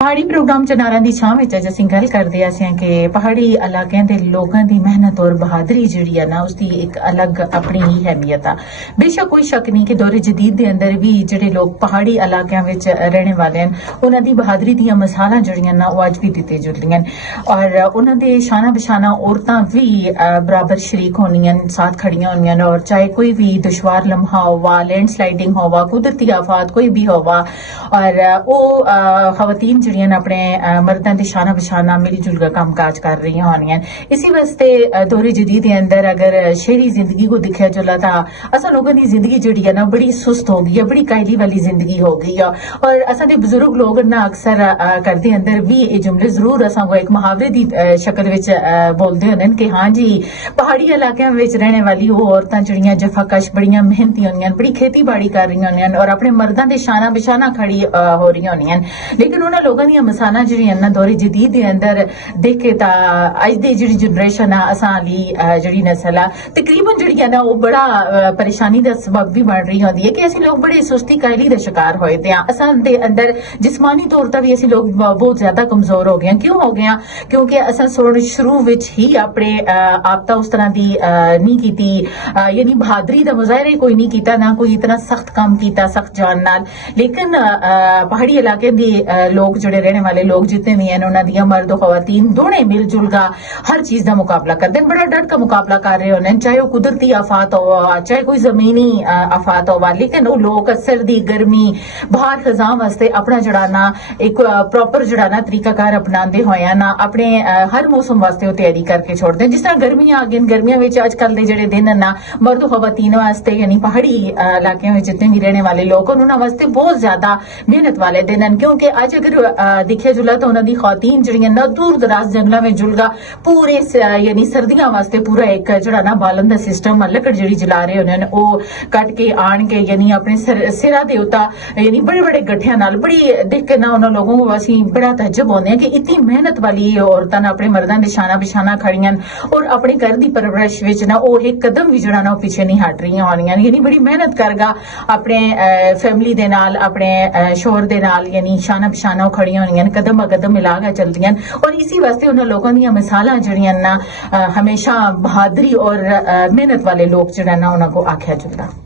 पहाड़ी प्रोग्राम च नारां दी छां विच अज असीं गल करदे आं कि पहाड़ी इलाकें दे लोकां दी मेहनत और बहादुरी जिहड़ी है ना उसदी एक अलग अपनी ही अहमियत आ। बेशक कोई शक नहीं कि दौरे जदीद दे अंदर भी जिहड़े लोग पहाड़ी इलाकें विच रहने वाले हैं उन्हां दी बहादुरी दियां मिसालां जिहड़ियां ना ओह अज भी दित्ती जंदियां और उन्हां दे शाना बशाना औरतां भी बराबर शरीक होनियां साथ खड़ियां होनियां और चाहे कोई भी दुश्वार लम्हा होवा लैंडस्लाइडिंग होवा कुदरती आफात कोई भी होवा और ओह खवातीन जिहड़ियां अपने मर्दां दी शाना बशाना मिली जुलकर कम काज कर रही होनियां। इसी वास्ते दौरे जदीद के अंदर अगर शहरी जिंदगी को दिखा चला तो असा लोगों की जिंदगी जिहड़ी है ना बड़ी सुस्त हो गई है, बड़ी कायली वाली जिंदगी हो गई है और असा दे बुजुर्ग लोग ना अक्सर घर दे अंदर भी ये जुमले जरूर असा को एक मुहावरे की शक्ल विच बोलते होने कि हाँ जी पहाड़ी इलाकों में रहने वाली वो औरतां जिहड़ियां जफाकश बड़ियां मेहनती होनियां बड़ी खेती बाड़ी कर रही होनियां और अपने मर्दां दे शाना बशाना खड़ी हो रही होनियां। लेकिन उन्हां लोगों दी मिसालां जिहड़ियां ना दौरे जदीद दे अंदर देखे ता अज दी जिहड़ी जनरेशन आ असां ली जिहड़ी नस्ल आ तकरीबन जिहड़ी है ना वो बड़ा परेशानी दा सबब भी बन रही होंदी है कि असीं लोग बड़े सुस्ती कायली दा शिकार होए ते आ। असां दे अंदर जिस्मानी तौर ते भी असीं लोग बहुत ज्यादा कमजोर हो गए। क्यों हो गए? क्योंकि असां शुरू विच ही अपने आप ता उस तरह दी नहीं कीती यानी बहादुरी दा मुजाहरा ही कोई नहीं कीता ना कोई इतना सख्त काम कीता सख्त जान नाल। लेकिन पहाड़ी इलाके दे लोग जिहड़े रहने वाले लोग जितने भी हैं उन्हां दियां मर्द खवातीन दोने मिलजुल का हर चीज का मुकाबला करते हैं, बड़ा डट का मुकाबला कर रहे होने चाहे वो कुदरती आफात हो चाहे कोई जमीनी आफात हो। लेकिन वो लोग सर्दी गर्मी बाहर खजां वास्ते अपना जड़ाना एक प्रॉपर जड़ाना तरीकाकार अपनाते हुए ना अपने हर मौसम वास्ते वो तैयारी करके छोड़ते हैं। जिस तरह गर्मियां आ गई गर्मियों में अजकल के जिहड़े दिन ना मर्द खवातीन वास्ते यानी पहाड़ी इलाकों में जितने भी रहने वाले लोग उन्होंने वास्ते बहुत ज्यादा मेहनत वाले दिन हैं। क्योंकि अज अगर देखिया जुला तो उन्होंने खवातीन जिहड़ियां ना दूर दराज जंगलों में जुलगा पूरे यानी सर्दियों वास्ते पूरा एक जड़ा ना बालन का सिस्टम लकड़ जिहड़ी जला रहे होने वो कट के आन के यानी अपने सिरा दे उता यानी बड़े बड़े गठिया नाल बड़ी देख के ना उन्होंने लोगों को असीं बड़ा तहज्जुब होंदे कि इतनी मेहनत वाली औरतां अपने मर्दां दे शाना बिशाना खड़ियां और अपने घर की परवरिश विच ना वो एक कदम भी जड़ा ना पीछे नहीं हट रही होनियां यानी बड़ी मेहनत करगा अपने फैमिली दे नाल अपने शोहर दे नाल यानी शाना बिशाना खड़ियां होनियां कदम ब कदम मिला के चलदियां और इसी वास्ते उन्होंने लोगों दी मिसालां जिहड़ियां ना हमेशा बहादुरी और मेहनत वाले लोग जिहड़ा ना उन्हां को आख्या जंदा।